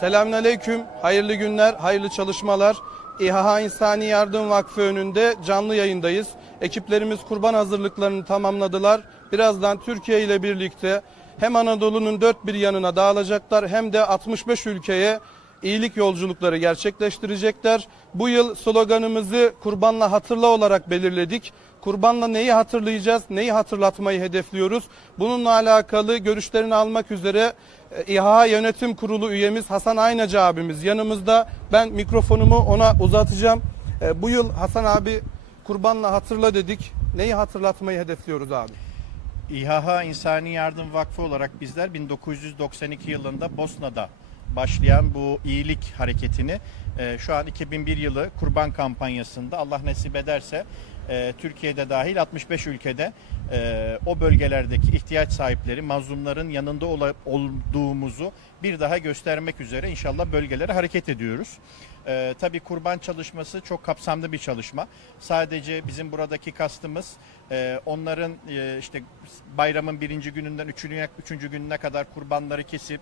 Selamünaleyküm, hayırlı günler, hayırlı çalışmalar. İHA İnsani Yardım Vakfı önünde canlı yayındayız. Ekiplerimiz kurban hazırlıklarını tamamladılar. Birazdan Türkiye ile birlikte hem Anadolu'nun dört bir yanına dağılacaklar hem de 65 ülkeye iyilik yolculukları gerçekleştirecekler. Bu yıl sloganımızı kurbanla hatırla olarak belirledik. Kurbanla neyi hatırlayacağız, neyi hatırlatmayı hedefliyoruz? Bununla alakalı görüşlerini almak üzere e, İHA Yönetim Kurulu üyemiz Hasan Aynacı abimiz yanımızda. Ben mikrofonumu ona uzatacağım. E, Bu yıl Hasan abi kurbanla hatırla dedik. Neyi hatırlatmayı hedefliyoruz abi? İHA İnsani Yardım Vakfı olarak bizler 1992 yılında Bosna'da başlayan bu iyilik hareketini e, şu an 2001 yılı kurban kampanyasında Allah nasip ederse e, Türkiye'de dahil 65 ülkede e, o bölgelerdeki ihtiyaç sahipleri, mazlumların yanında ola- olduğumuzu bir daha göstermek üzere inşallah bölgelere hareket ediyoruz. Ee, tabii kurban çalışması çok kapsamlı bir çalışma. Sadece bizim buradaki kastımız e, onların e, işte bayramın birinci gününden üçüncü, üçüncü gününe kadar kurbanları kesip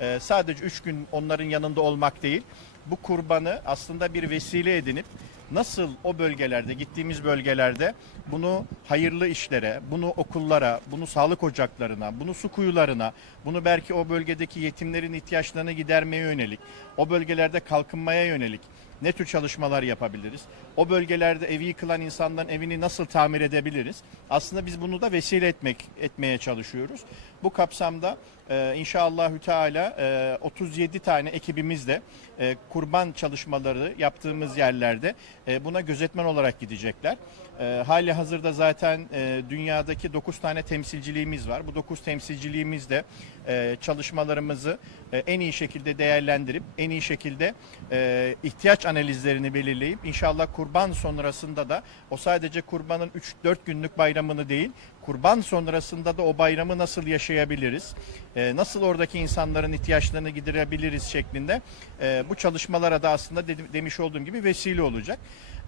e, sadece üç gün onların yanında olmak değil. Bu kurbanı aslında bir vesile edinip nasıl o bölgelerde gittiğimiz bölgelerde bunu hayırlı işlere, bunu okullara, bunu sağlık ocaklarına, bunu su kuyularına, bunu belki o bölgedeki yetimlerin ihtiyaçlarını gidermeye yönelik, o bölgelerde kalkınmaya yönelik ne tür çalışmalar yapabiliriz? O bölgelerde evi yıkılan insanların evini nasıl tamir edebiliriz? Aslında biz bunu da vesile etmek etmeye çalışıyoruz. Bu kapsamda e, inşallahü teala e, 37 tane ekibimizle e, kurban çalışmaları yaptığımız yerlerde buna gözetmen olarak gidecekler. E, hali hazırda zaten e, dünyadaki 9 tane temsilciliğimiz var. Bu 9 temsilciliğimizde e, çalışmalarımızı e, en iyi şekilde değerlendirip en iyi şekilde e, ihtiyaç analizlerini belirleyip inşallah kurban sonrasında da o sadece kurbanın 3-4 günlük bayramını değil kurban sonrasında da o bayramı nasıl yaşayabiliriz? e, nasıl oradaki insanların ihtiyaçlarını giderebiliriz şeklinde e, bu çalışmalara da aslında de- demiş olduğum gibi vesile olacak.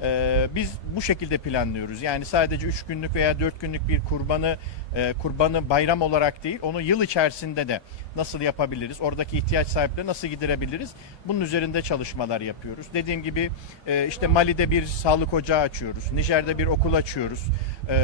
E, biz bu şekilde planlıyoruz. Yani sadece 3 günlük veya 4 günlük bir kurbanı e, kurbanı bayram olarak değil, onu yıl içerisinde de nasıl yapabiliriz? Oradaki ihtiyaç sahipleri nasıl giderebiliriz? Bunun üzerinde çalışmalar yapıyoruz. Dediğim gibi e, işte Mali'de bir sağlık ocağı açıyoruz. Nijer'de bir okul açıyoruz. E,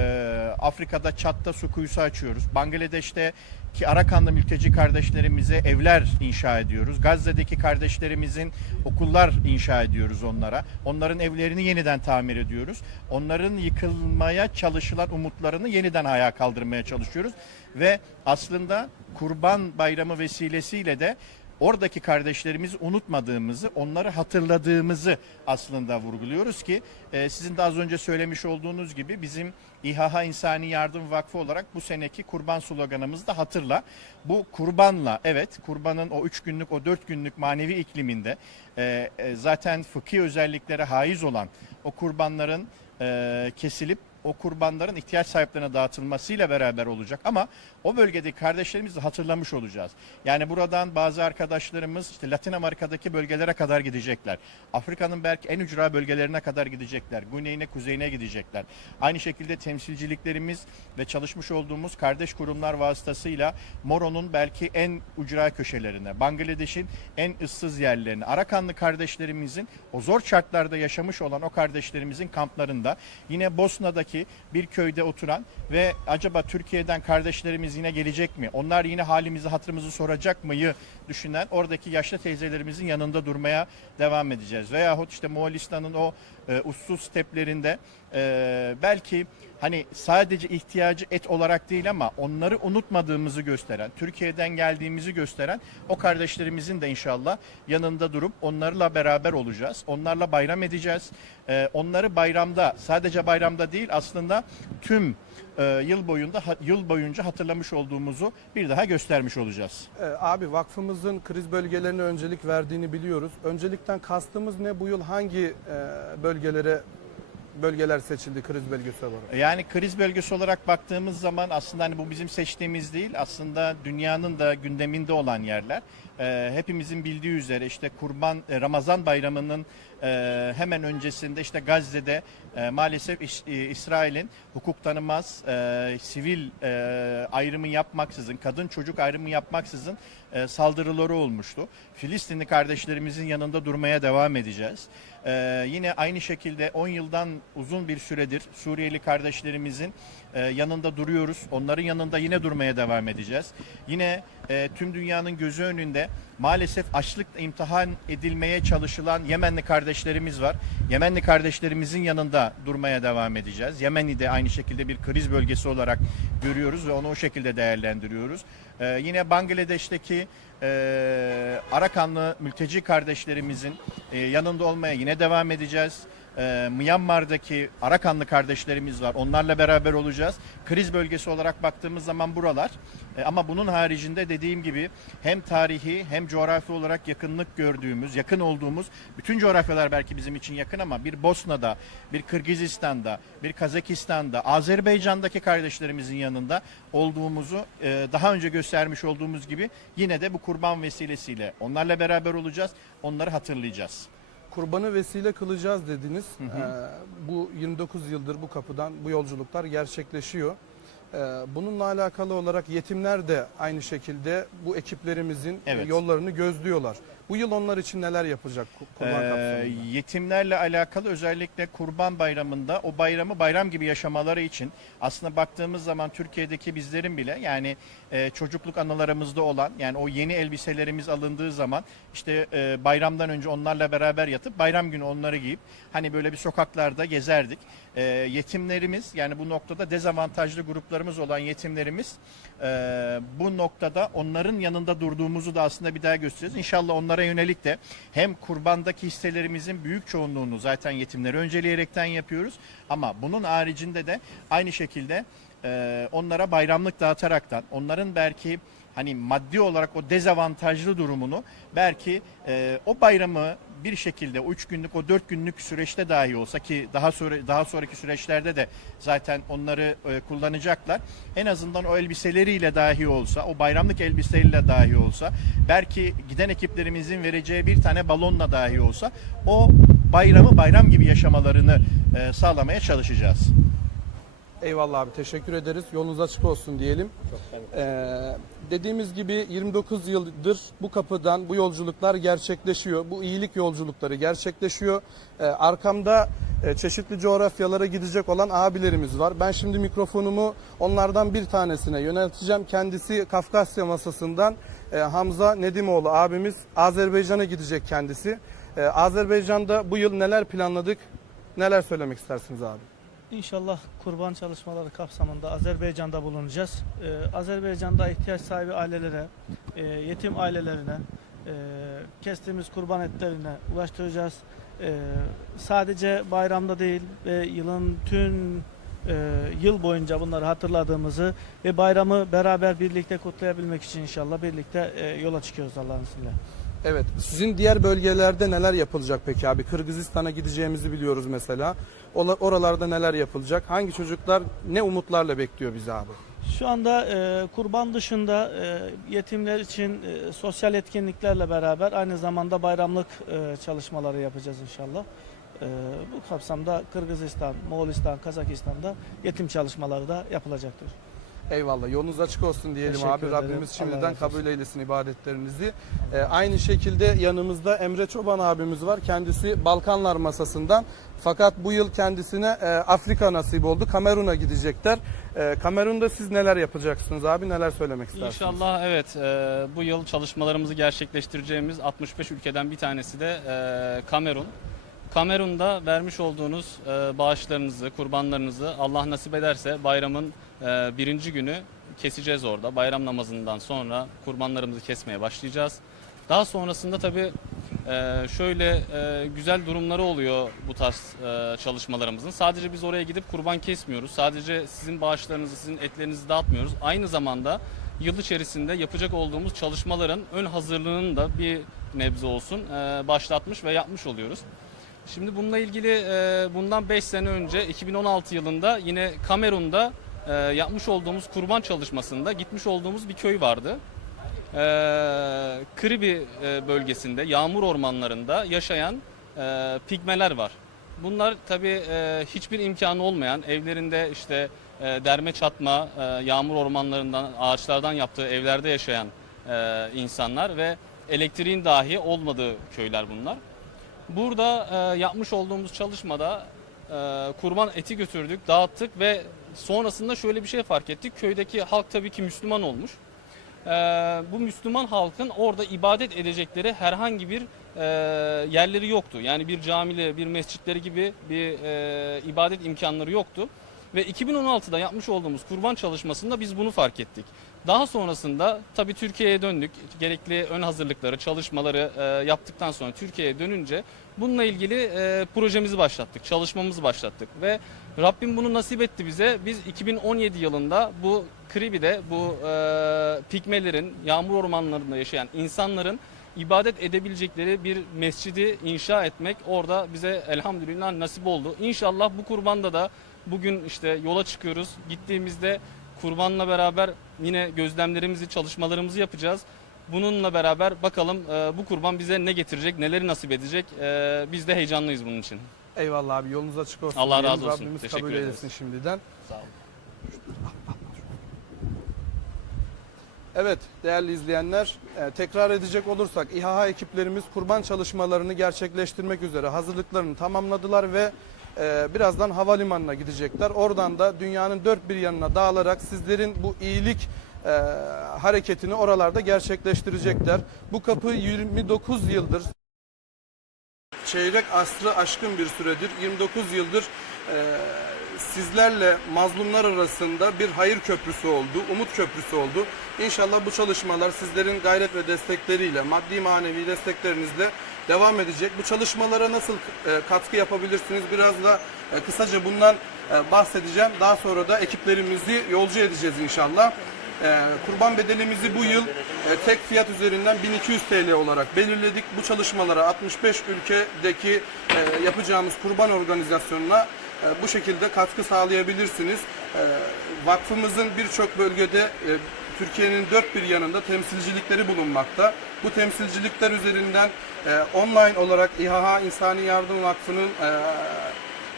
Afrika'da Çat'ta su kuyusu açıyoruz. Bangladeş'te ki Arakanlı mülteci kardeşlerimize evler inşa ediyoruz. Gazze'deki kardeşlerimizin okullar inşa ediyoruz onlara. Onların evlerini yeniden tamir ediyoruz. Onların yıkılmaya çalışılan umutlarını yeniden ayağa kaldırmaya çalışıyoruz. Ve aslında Kurban Bayramı vesilesiyle de oradaki kardeşlerimizi unutmadığımızı, onları hatırladığımızı aslında vurguluyoruz ki e, sizin de az önce söylemiş olduğunuz gibi bizim İHA İnsani Yardım Vakfı olarak bu seneki kurban sloganımız da hatırla. Bu kurbanla evet kurbanın o üç günlük o dört günlük manevi ikliminde e, e, zaten fıkhi özelliklere haiz olan o kurbanların e, kesilip o kurbanların ihtiyaç sahiplerine dağıtılmasıyla beraber olacak ama o bölgedeki kardeşlerimizi hatırlamış olacağız. Yani buradan bazı arkadaşlarımız işte Latin Amerika'daki bölgelere kadar gidecekler. Afrika'nın belki en ücra bölgelerine kadar gidecekler. Güneyine, kuzeyine gidecekler. Aynı şekilde temsilciliklerimiz ve çalışmış olduğumuz kardeş kurumlar vasıtasıyla Moro'nun belki en ücra köşelerine, Bangladeş'in en ıssız yerlerine, Arakanlı kardeşlerimizin o zor şartlarda yaşamış olan o kardeşlerimizin kamplarında, yine Bosna'daki bir köyde oturan ve acaba Türkiye'den kardeşlerimiz yine gelecek mi? Onlar yine halimizi, hatırımızı soracak mıyı düşünen oradaki yaşlı teyzelerimizin yanında durmaya devam edeceğiz. Veyahut işte Moğolistan'ın o e, ussuz steplerinde e, belki hani sadece ihtiyacı et olarak değil ama onları unutmadığımızı gösteren, Türkiye'den geldiğimizi gösteren o kardeşlerimizin de inşallah yanında durup onlarla beraber olacağız. Onlarla bayram edeceğiz. E, onları bayramda sadece bayramda değil aslında tüm e, yıl boyunda ha- yıl boyunca hatırlamış olduğumuzu bir daha göstermiş olacağız. Ee, Abi vakfımızın kriz bölgelerine öncelik verdiğini biliyoruz. Öncelikten kastımız ne? Bu yıl hangi e, bölgelere bölgeler seçildi kriz bölgesi olarak? Yani kriz bölgesi olarak baktığımız zaman aslında hani bu bizim seçtiğimiz değil aslında dünyanın da gündeminde olan yerler. e, hepimizin bildiği üzere işte Kurban e, Ramazan Bayramı'nın e, hemen öncesinde işte Gazze'de e, maalesef e, İsrail'in hukuk tanımaz, e, sivil e, ayrımı yapmaksızın, kadın çocuk ayrımı yapmaksızın saldırıları olmuştu. Filistinli kardeşlerimizin yanında durmaya devam edeceğiz. Yine aynı şekilde 10 yıldan uzun bir süredir Suriyeli kardeşlerimizin yanında duruyoruz. Onların yanında yine durmaya devam edeceğiz. Yine tüm dünyanın gözü önünde maalesef açlıkla imtihan edilmeye çalışılan Yemenli kardeşlerimiz var. Yemenli kardeşlerimizin yanında durmaya devam edeceğiz. Yemen'i de aynı şekilde bir kriz bölgesi olarak görüyoruz ve onu o şekilde değerlendiriyoruz. E, yine Bangladeş'teki e, Arakanlı mülteci kardeşlerimizin e, yanında olmaya yine devam edeceğiz. E, Myanmar'daki Arakanlı kardeşlerimiz var. Onlarla beraber olacağız. Kriz bölgesi olarak baktığımız zaman buralar. E, ama bunun haricinde dediğim gibi hem tarihi hem coğrafi olarak yakınlık gördüğümüz, yakın olduğumuz bütün coğrafyalar belki bizim için yakın ama bir Bosna'da, bir Kırgızistan'da, bir Kazakistan'da, Azerbaycan'daki kardeşlerimizin yanında olduğumuzu e, daha önce göstermiş olduğumuz gibi yine de bu kurban vesilesiyle onlarla beraber olacağız. Onları hatırlayacağız. Kurbanı vesile kılacağız dediniz. Ee, bu 29 yıldır bu kapıdan bu yolculuklar gerçekleşiyor. Ee, bununla alakalı olarak yetimler de aynı şekilde bu ekiplerimizin Evet. yollarını gözlüyorlar. Bu yıl onlar için neler yapacak ku- kurban Ee, kapsamında? yetimlerle alakalı özellikle Kurban Bayramı'nda o bayramı bayram gibi yaşamaları için aslında baktığımız zaman Türkiye'deki bizlerin bile yani e, çocukluk anılarımızda olan yani o yeni elbiselerimiz alındığı zaman işte e, bayramdan önce onlarla beraber yatıp bayram günü onları giyip hani böyle bir sokaklarda gezerdik. E, yetimlerimiz yani bu noktada dezavantajlı gruplarımız olan yetimlerimiz e, bu noktada onların yanında durduğumuzu da aslında bir daha göstereceğiz. İnşallah onlara yönelik de hem kurbandaki hisselerimizin büyük çoğunluğunu zaten yetimleri önceleyerekten yapıyoruz. Ama bunun haricinde de aynı şekilde onlara bayramlık dağıtaraktan onların belki hani maddi olarak o dezavantajlı durumunu belki e, o bayramı bir şekilde o üç günlük o dört günlük süreçte dahi olsa ki daha sonra daha sonraki süreçlerde de zaten onları e, kullanacaklar. En azından o elbiseleriyle dahi olsa, o bayramlık elbiseleriyle dahi olsa, belki giden ekiplerimizin vereceği bir tane balonla dahi olsa o bayramı bayram gibi yaşamalarını e, sağlamaya çalışacağız. Eyvallah abi teşekkür ederiz. Yolunuz açık olsun diyelim. Ee, dediğimiz gibi 29 yıldır bu kapıdan bu yolculuklar gerçekleşiyor. Bu iyilik yolculukları gerçekleşiyor. Ee, arkamda e, çeşitli coğrafyalara gidecek olan abilerimiz var. Ben şimdi mikrofonumu onlardan bir tanesine yönelteceğim. Kendisi Kafkasya masasından e, Hamza Nedimoğlu abimiz Azerbaycan'a gidecek kendisi. Ee, Azerbaycan'da bu yıl neler planladık? Neler söylemek istersiniz abi? İnşallah kurban çalışmaları kapsamında Azerbaycan'da bulunacağız. Ee, Azerbaycan'da ihtiyaç sahibi ailelere, e, yetim ailelerine, e, kestiğimiz kurban etlerine ulaştıracağız. E, sadece bayramda değil ve yılın tüm e, yıl boyunca bunları hatırladığımızı ve bayramı beraber birlikte kutlayabilmek için inşallah birlikte e, yola çıkıyoruz Allah'ın izniyle. Evet. Sizin diğer bölgelerde neler yapılacak peki abi? Kırgızistan'a gideceğimizi biliyoruz mesela. Oralarda neler yapılacak? Hangi çocuklar ne umutlarla bekliyor bizi abi? Şu anda e, kurban dışında e, yetimler için e, sosyal etkinliklerle beraber aynı zamanda bayramlık e, çalışmaları yapacağız inşallah. E, bu kapsamda Kırgızistan, Moğolistan, Kazakistan'da yetim çalışmaları da yapılacaktır. Eyvallah. Yolunuz açık olsun diyelim Teşekkür abi. ederim. Rabbimiz şimdiden kabul eylesin ibadetlerinizi. Ee, aynı şekilde yanımızda Emre Çoban abimiz var. Kendisi Balkanlar masasından. Fakat bu yıl kendisine e, Afrika nasip oldu. Kamerun'a gidecekler. E, Kamerun'da siz neler yapacaksınız abi? Neler söylemek istersiniz? İnşallah evet e, bu yıl çalışmalarımızı gerçekleştireceğimiz 65 ülkeden bir tanesi de e, Kamerun. Kamerun'da vermiş olduğunuz e, bağışlarınızı, kurbanlarınızı Allah nasip ederse bayramın birinci günü keseceğiz orada. Bayram namazından sonra kurbanlarımızı kesmeye başlayacağız. Daha sonrasında tabii e, şöyle e, güzel durumları oluyor bu tarz e, çalışmalarımızın. Sadece biz oraya gidip kurban kesmiyoruz. Sadece sizin bağışlarınızı, sizin etlerinizi dağıtmıyoruz. Aynı zamanda yıl içerisinde yapacak olduğumuz çalışmaların ön hazırlığını da bir nebze olsun başlatmış ve yapmış oluyoruz. Şimdi bununla ilgili bundan 5 sene önce 2016 yılında yine Kamerun'da e, yapmış olduğumuz kurban çalışmasında gitmiş olduğumuz bir köy vardı. Kribi e, bölgesinde, yağmur ormanlarında yaşayan e, pigmeler var. Bunlar tabii e, hiçbir imkanı olmayan, evlerinde işte e, derme çatma, e, yağmur ormanlarından, ağaçlardan yaptığı evlerde yaşayan e, insanlar ve elektriğin dahi olmadığı köyler bunlar. Burada e, yapmış olduğumuz çalışmada e, kurban eti götürdük, dağıttık ve sonrasında şöyle bir şey fark ettik. Köydeki halk tabii ki Müslüman olmuş. E, bu Müslüman halkın orada ibadet edecekleri herhangi bir e, yerleri yoktu. Yani bir camileri, bir mescitleri gibi bir e, ibadet imkanları yoktu. Ve 2016'da yapmış olduğumuz kurban çalışmasında biz bunu fark ettik. Daha sonrasında tabii Türkiye'ye döndük. Gerekli ön hazırlıkları, çalışmaları e, yaptıktan sonra Türkiye'ye dönünce bununla ilgili e, projemizi başlattık, çalışmamızı başlattık. Ve Rabbim bunu nasip etti bize. Biz 2017 yılında bu Kribi'de bu e, pigmelerin, yağmur ormanlarında yaşayan insanların ibadet edebilecekleri bir mescidi inşa etmek orada bize elhamdülillah nasip oldu. İnşallah bu kurbanda da bugün işte yola çıkıyoruz. Gittiğimizde kurbanla beraber yine gözlemlerimizi, çalışmalarımızı yapacağız. Bununla beraber bakalım e, bu kurban bize ne getirecek, neleri nasip edecek. E, biz de heyecanlıyız bunun için. Eyvallah abi yolunuz açık olsun. Allah razı olsun. Rabbimiz Teşekkür kabul ederiz. eylesin şimdiden. Sağ olun. Evet değerli izleyenler e, tekrar edecek olursak İHA ekiplerimiz kurban çalışmalarını gerçekleştirmek üzere hazırlıklarını tamamladılar ve e, birazdan havalimanına gidecekler. Oradan da dünyanın dört bir yanına dağılarak sizlerin bu iyilik e, hareketini oralarda gerçekleştirecekler. Bu kapı 29 yıldır çeyrek asrı aşkın bir süredir 29 yıldır e, sizlerle mazlumlar arasında bir hayır köprüsü oldu, umut köprüsü oldu. İnşallah bu çalışmalar sizlerin gayret ve destekleriyle, maddi manevi desteklerinizle devam edecek. Bu çalışmalara nasıl e, katkı yapabilirsiniz? Biraz da e, kısaca bundan e, bahsedeceğim. Daha sonra da ekiplerimizi yolcu edeceğiz inşallah. Ee, kurban bedelimizi bu yıl e, tek fiyat üzerinden 1200 TL olarak belirledik. Bu çalışmalara 65 ülkedeki e, yapacağımız kurban organizasyonuna e, bu şekilde katkı sağlayabilirsiniz. Vakfımızın birçok bölgede Türkiye'nin dört bir yanında temsilcilikleri bulunmakta. Bu temsilcilikler üzerinden online olarak İHA İnsani Yardım Vakfı'nın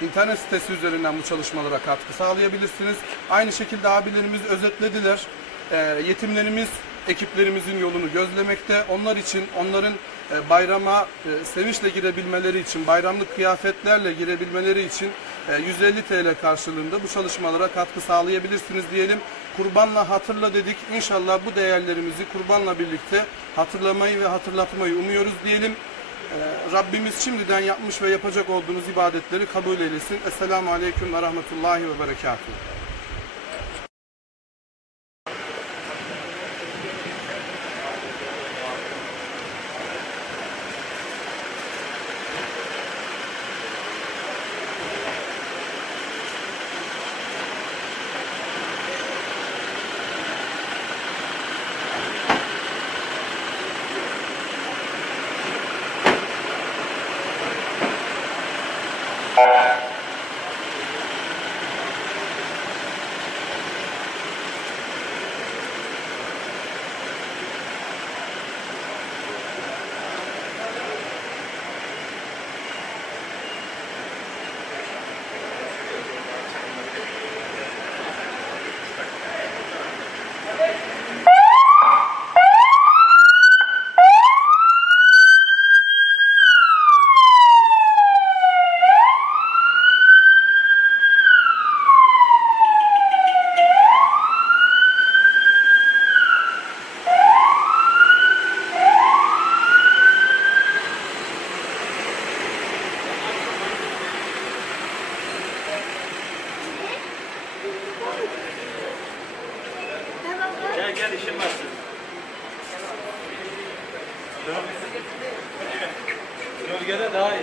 İnternet sitesi üzerinden bu çalışmalara katkı sağlayabilirsiniz. Aynı şekilde abilerimiz özetlediler. Ee, yetimlerimiz ekiplerimizin yolunu gözlemekte. Onlar için, onların e, bayrama e, sevinçle girebilmeleri için, bayramlık kıyafetlerle girebilmeleri için e, 150 TL karşılığında bu çalışmalara katkı sağlayabilirsiniz diyelim. Kurbanla hatırla dedik. İnşallah bu değerlerimizi kurbanla birlikte hatırlamayı ve hatırlatmayı umuyoruz diyelim. Rabbimiz şimdiden yapmış ve yapacak olduğunuz ibadetleri kabul eylesin. Esselamu Aleyküm ve Rahmetullahi ve Berekatuhu. Senin. Gölgede daha iyi.